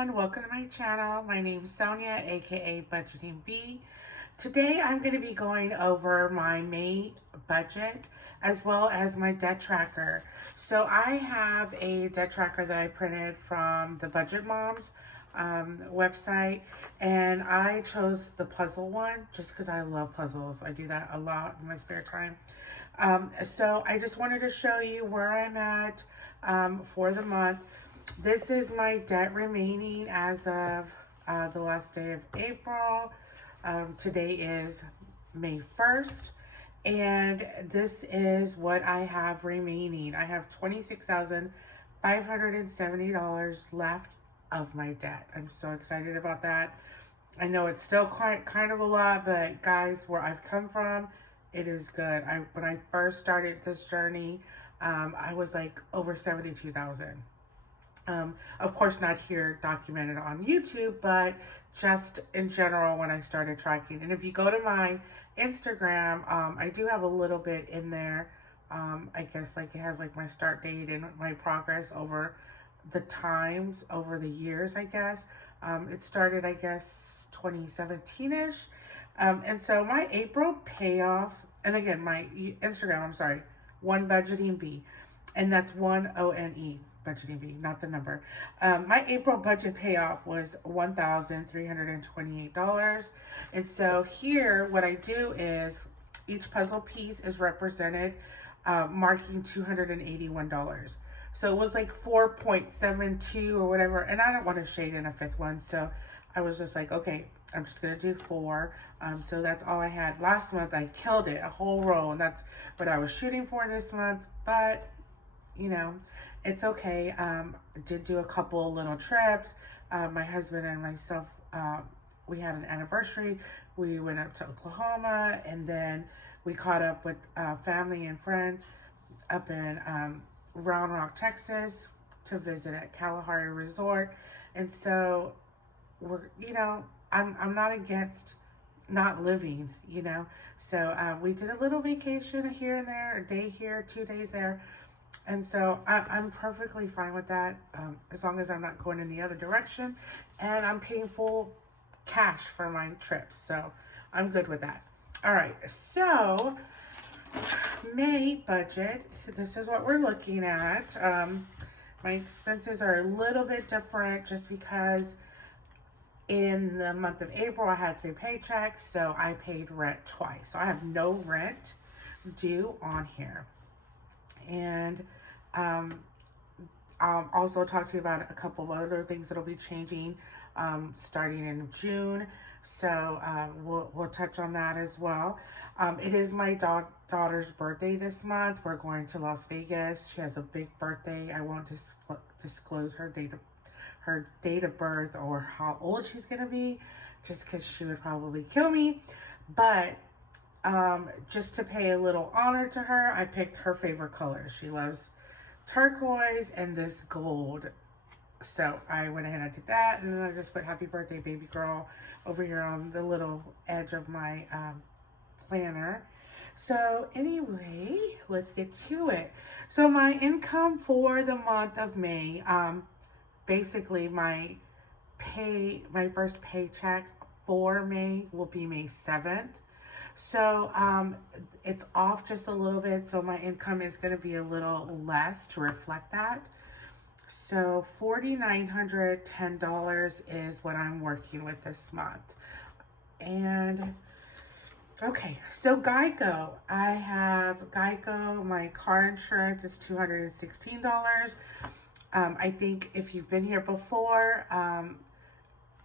everyone, welcome to my channel. My name is Sonia, aka Budgeting Bee. Today I'm going to be going over my May budget as well as my debt tracker. So I have a debt tracker that I printed from the Budget Moms website, and I chose the puzzle one just because I love puzzles. I do that a lot in my spare time. So I just wanted to show you where I'm at for the month. This is my debt remaining as of the last day of April. Today is May 1st, and this is what I have remaining. I have $26,570 left of my debt. I'm so excited about that. I know it's still kind of a lot, but guys, where I've come from, it is good. When I first started this journey, I was like over 72,000. Of course, not here documented on YouTube, but just in general when I started tracking. And if you go to my Instagram, I do have a little bit in there. I guess like it has like my start date and my progress over the times, over the years, I guess. It started, I guess, 2017-ish. And so my April payoff, and again, my Instagram, I'm sorry, One Budgeting Bee, and that's ONE. Budgeting Bee, not the number. My April budget payoff was $1,328. And so here, what I do is each puzzle piece is represented, marking $281. So it was like 4.72 or whatever. And I don't want to shade in a fifth one. So I was just like, okay, I'm just going to do 4. So that's all I had. Last month, I killed it, a whole row. And that's what I was shooting for this month. But, you know, it's okay. I did do a couple little trips. My husband and myself, we had an anniversary. We went up to Oklahoma, and then we caught up with family and friends up in Round Rock, Texas, to visit at Kalahari Resort. And so I'm not against not living, So we did a little vacation here and there, a day here, 2 days there. And so I'm perfectly fine with that, as long as I'm not going in the other direction and I'm paying full cash for my trips. So I'm good with that. All right, so May budget, this is what we're looking at. My expenses are a little bit different just because in the month of April I had 3 paychecks, so I paid rent twice. So I have no rent due on here. And I'll also talk to you about a couple of other things that'll be changing starting in June. So we'll touch on that as well. It is my daughter's birthday this month. We're going to Las Vegas. She has a big birthday. I won't disclose her date of birth or how old she's gonna be, just because she would probably kill me. But just to pay a little honor to her, I picked her favorite color. She loves turquoise and this gold. So I went ahead and I did that, and then I just put happy birthday baby girl over here on the little edge of my planner. So anyway, let's get to it. So my income for the month of May, basically my first paycheck for May will be May 7th. So it's off just a little bit, so my income is going to be a little less to reflect that. So $4,910 is what I'm working with this month. And okay, so Geico. I have Geico. My car insurance is $216. I think if you've been here before,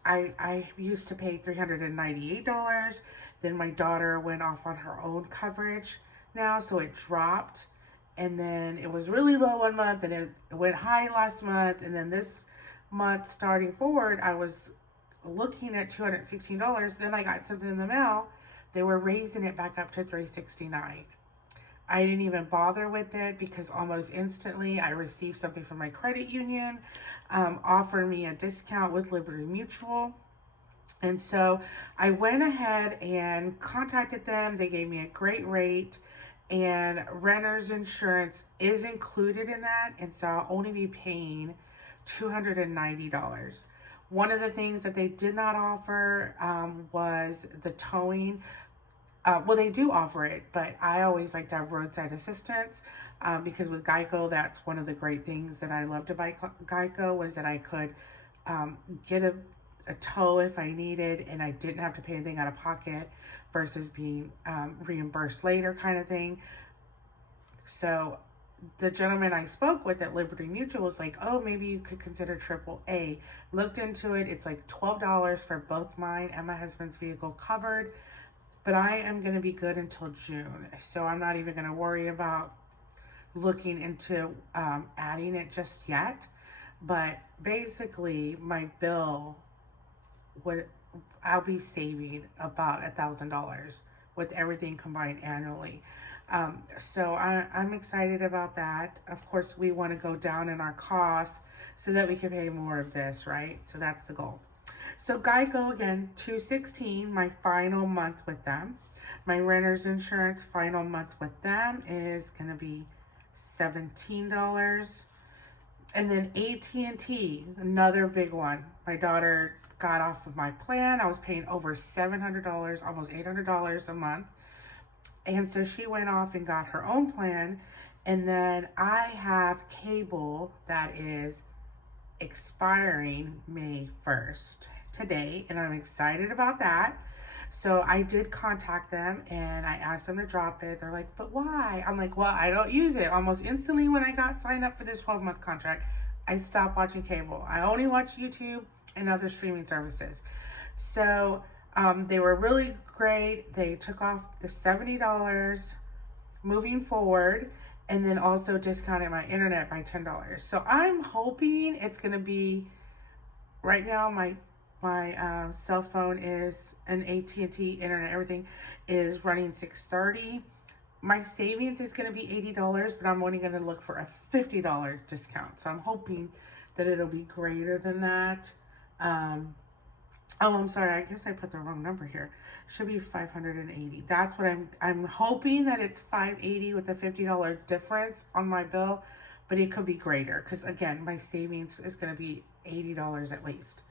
I used to pay $398. Then my daughter went off on her own coverage now, so it dropped. And then it was really low one month, and it went high last month. And then this month, starting forward, I was looking at $216. Then I got something in the mail. They were raising it back up to $369. I didn't even bother with it because almost instantly I received something from my credit union, offered me a discount with Liberty Mutual. And so I went ahead and contacted them. They gave me a great rate, and renter's insurance is included in that. And so I'll only be paying $290. One of the things that they did not offer was the towing. Well, they do offer it, but I always like to have roadside assistance because with Geico, that's one of the great things that I loved about Geico was that I could get a tow if I needed and I didn't have to pay anything out of pocket versus being reimbursed later kind of thing. So the gentleman I spoke with at Liberty Mutual was like, oh, maybe you could consider AAA. Looked into it. It's like $12 for both mine and my husband's vehicle covered. But I am going to be good until June. So I'm not even going to worry about looking into adding it just yet. But basically, my bill I'll be saving about $1,000 with everything combined annually. So I'm excited about that. Of course, we want to go down in our costs so that we can pay more of this, right? So that's the goal. So Geico again, $216, my final month with them. My renter's insurance final month with them is going to be $17. And then AT&T, another big one. My daughter got off of my plan. I was paying over $700, almost $800 a month. And so she went off and got her own plan. And then I have cable that is expiring May 1st today. And I'm excited about that. So I did contact them and I asked them to drop it. They're like, but why? I'm like, well, I don't use it. Almost instantly when I got signed up for this 12-month contract, I stopped watching cable. I only watch YouTube and other streaming services. So they were really great. They took off the $70 moving forward and then also discounted my internet by $10. So I'm hoping it's going to be, right now my cell phone is an AT&T internet, everything is running $630. My savings is going to be $80, but I'm only going to look for a $50 discount. So I'm hoping that it'll be greater than that. Oh, I'm sorry. I guess I put the wrong number here. Should be $580. That's what I'm hoping that it's $580 with a $50 difference on my bill, but it could be greater because again, my savings is going to be $80 at least.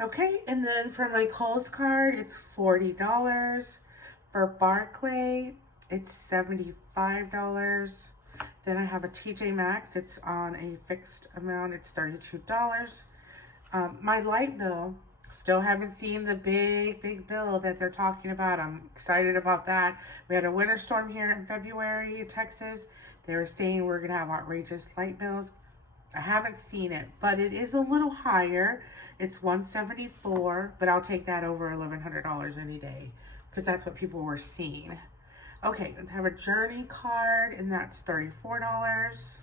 Okay, and then for my Kohl's card, it's $40. For Barclay, it's $75. Then I have a TJ Maxx. It's on a fixed amount. It's $32. My light bill, still haven't seen the big bill that they're talking about. I'm excited about that. We had a winter storm here in February in Texas. They were saying we're going to have outrageous light bills. I haven't seen it, but it is a little higher. It's $174, but I'll take that over $1,100 any day because that's what people were seeing. Okay, I have a Journey card, and that's $34.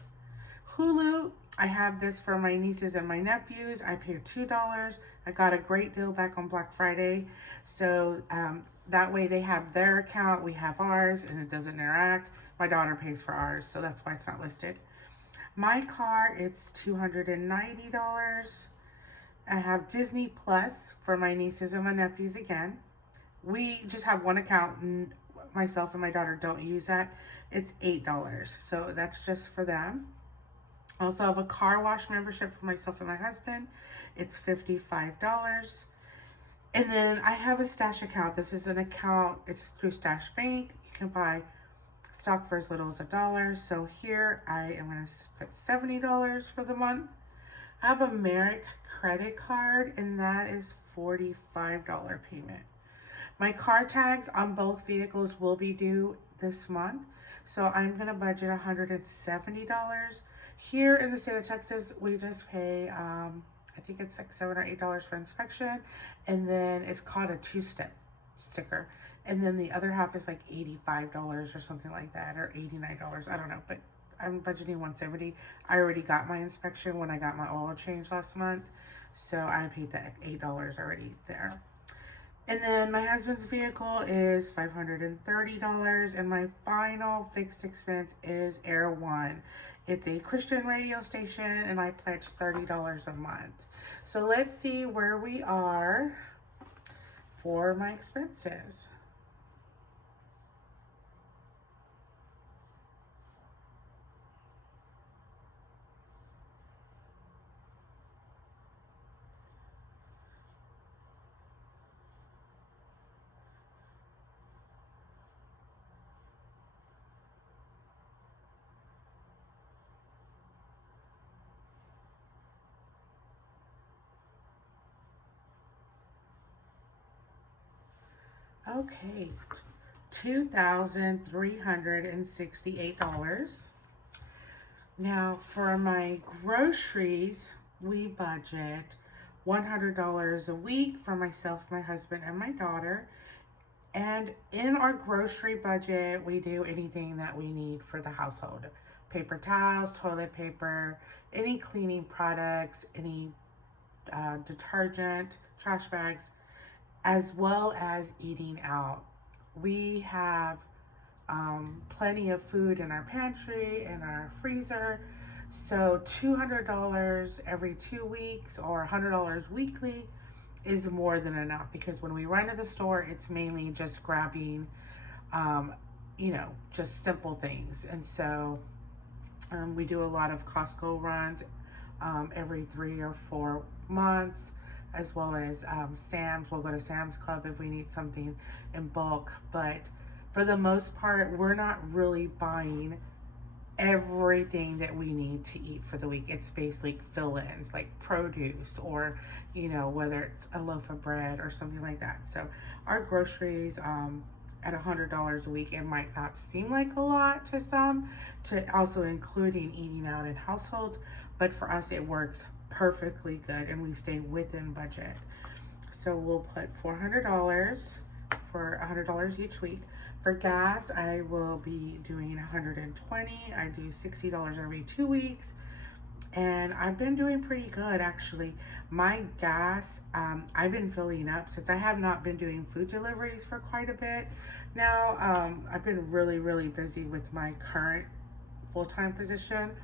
Hulu, I have this for my nieces and my nephews. I paid $2. I got a great deal back on Black Friday. So that way they have their account, we have ours, and it doesn't interact. My daughter pays for ours, so that's why it's not listed. My car, it's $290. I have Disney Plus for my nieces and my nephews again. We just have one account, and myself and my daughter don't use that. It's $8, so that's just for them. I also have a car wash membership for myself and my husband. It's $55. And then I have a Stash account. This is an account, it's through Stash Bank. You can buy stock for as little as $1. So here I am going to put $70 for the month. I have a Merrick credit card, and that is $45 payment. My car tags on both vehicles will be due this month, so I'm going to budget $170. Here in the state of Texas, we just pay, I think it's like $7 or $8 for inspection, and then it's called a two-step sticker. And then the other half is like $85 or something like that, or $89. I don't know, but I'm budgeting $170. I already got my inspection when I got my oil change last month, so I paid that $8 already there. And then my husband's vehicle is $530, and my final fixed expense is Air One. It's a Christian radio station, and I pledged $30 a month. So let's see where we are for my expenses. Okay, $2,368. Now, for my groceries, we budget $100 a week for myself, my husband, and my daughter. And in our grocery budget, we do anything that we need for the household: paper towels, toilet paper, any cleaning products, any detergent, trash bags, as well as eating out. We have plenty of food in our pantry and our freezer. So $200 every 2 weeks or $100 weekly is more than enough, because when we run to the store, it's mainly just grabbing, um, just simple things. And so we do a lot of Costco runs every 3 or 4 months, as well as Sam's. We'll go to Sam's Club if we need something in bulk. But for the most part, we're not really buying everything that we need to eat for the week. It's basically fill-ins like produce, or whether it's a loaf of bread or something like that. So our groceries at $100 a week, it might not seem like a lot to some, to also including eating out in household, but for us it works perfectly good and we stay within budget. So we'll put $400 for $100 each week. For gas, I will be doing $120. I do $60 every 2 weeks. And I've been doing pretty good, actually. My gas, I've been filling up since I have not been doing food deliveries for quite a bit. Now, I've been really, really busy with my current full-time position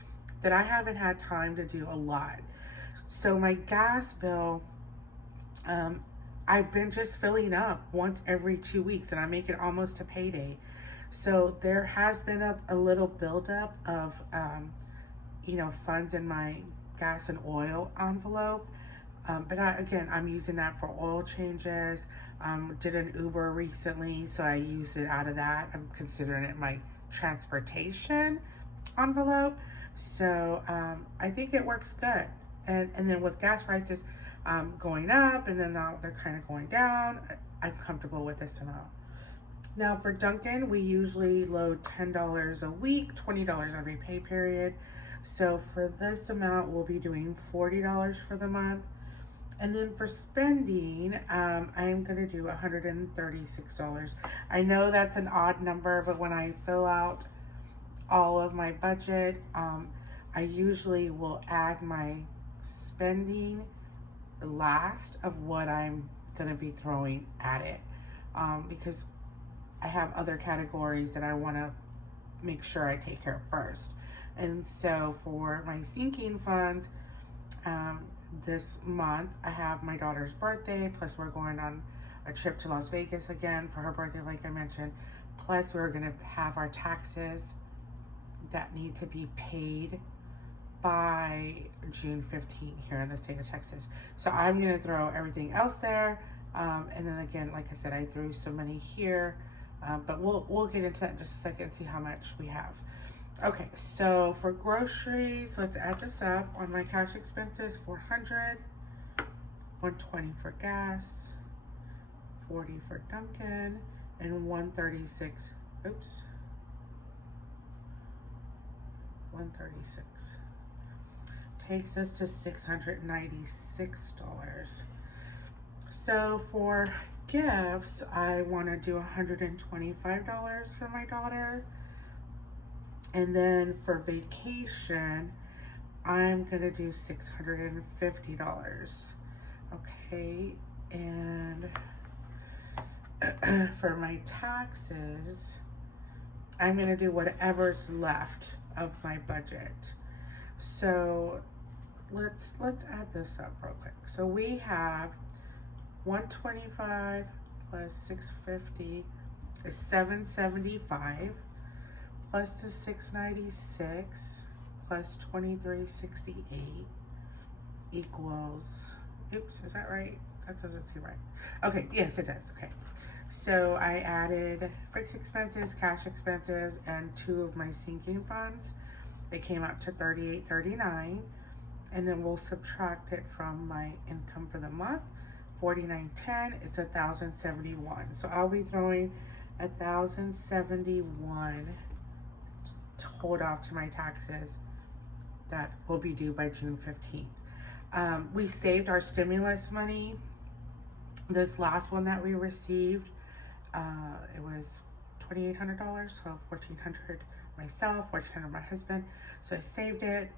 that I haven't had time to do a lot. So my gas bill, I've been just filling up once every 2 weeks, and I make it almost to payday. So there has been a little buildup of, funds in my gas and oil envelope. But I'm using that for oil changes. Did an Uber recently, so I used it out of that. I'm considering it my transportation envelope. So I think it works good. And then with gas prices going up, and then now they're kind of going down, I'm comfortable with this amount. Now for Dunkin', we usually load $10 a week, $20 every pay period. So for this amount, we'll be doing $40 for the month. And then for spending, I am going to do $136. I know that's an odd number, but when I fill out all of my budget, I usually will add my spending last of what I'm going to be throwing at it, because I have other categories that I want to make sure I take care of first. And so for my sinking funds, this month I have my daughter's birthday, plus we're going on a trip to Las Vegas again for her birthday, like I mentioned. Plus we're going to have our taxes that need to be paid by June 15th here in the state of Texas. So I'm going to throw everything else there. And then again, like I said, I threw some money here, but we'll get into that in just a second and see how much we have. Okay, so for groceries, let's add this up. On my cash expenses, $400, $120 for gas, $40 for Dunkin', and $136. Oops. $136. Takes us to $696. So for gifts, I want to do $125 for my daughter. And then for vacation, I'm going to do $650. Okay, and for my taxes, I'm going to do whatever's left of my budget. So let's add this up real quick. So we have 125 plus 650 is 775. Plus the 696 plus 2368 equals, oops, is that right? That doesn't seem right. Okay, yes, it does. Okay. So I added fixed expenses, cash expenses, and 2 of my sinking funds. It came out to $38.39. And then we'll subtract it from my income for the month, $49.10. It's $1,071. So I'll be throwing $1,071 hold off to my taxes that will be due by June 15th. We saved our stimulus money. This last one that we received, it was $2,800, so $1,400 myself, $1,400 my husband. So I saved it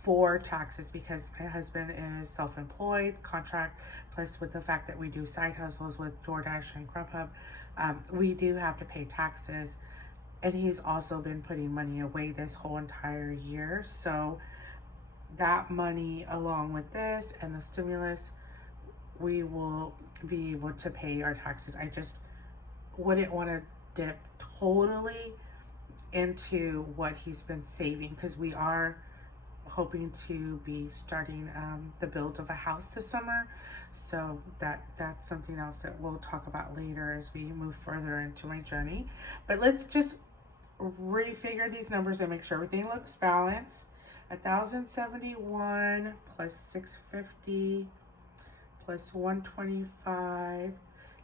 for taxes because my husband is self-employed, contract, plus with the fact that we do side hustles with DoorDash and Grubhub, we do have to pay taxes. And he's also been putting money away this whole entire year. So that money, along with this and the stimulus, we will be able to pay our taxes. I just wouldn't want to dip totally into what he's been saving, because we are hoping to be starting the build of a house this summer. So that's something else that we'll talk about later as we move further into my journey. But let's just refigure these numbers and make sure everything looks balanced. 1,071 plus 650 plus 125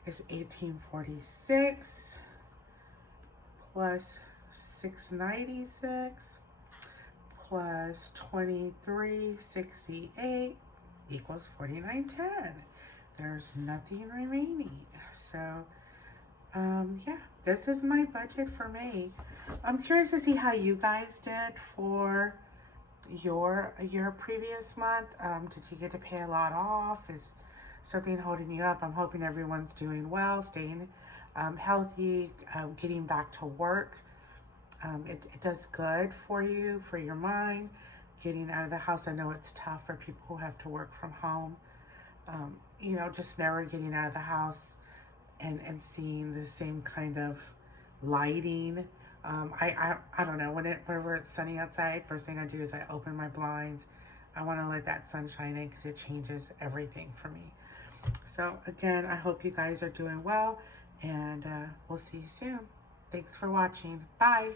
is 1,846 plus 696 plus 2368 equals 49.10. There's nothing remaining. So yeah, this is my budget for May. I'm curious to see how you guys did for your previous month. Did you get to pay a lot off? Is something holding you up? I'm hoping everyone's doing well, staying healthy, getting back to work. It does good for you, for your mind, getting out of the house. I know it's tough for people who have to work from home. You know, just never getting out of the house and seeing the same kind of lighting. I don't know, whenever it's sunny outside, first thing I do is I open my blinds. I want to let that sun shine in because it changes everything for me. So again, I hope you guys are doing well, and we'll see you soon. Thanks for watching. Bye.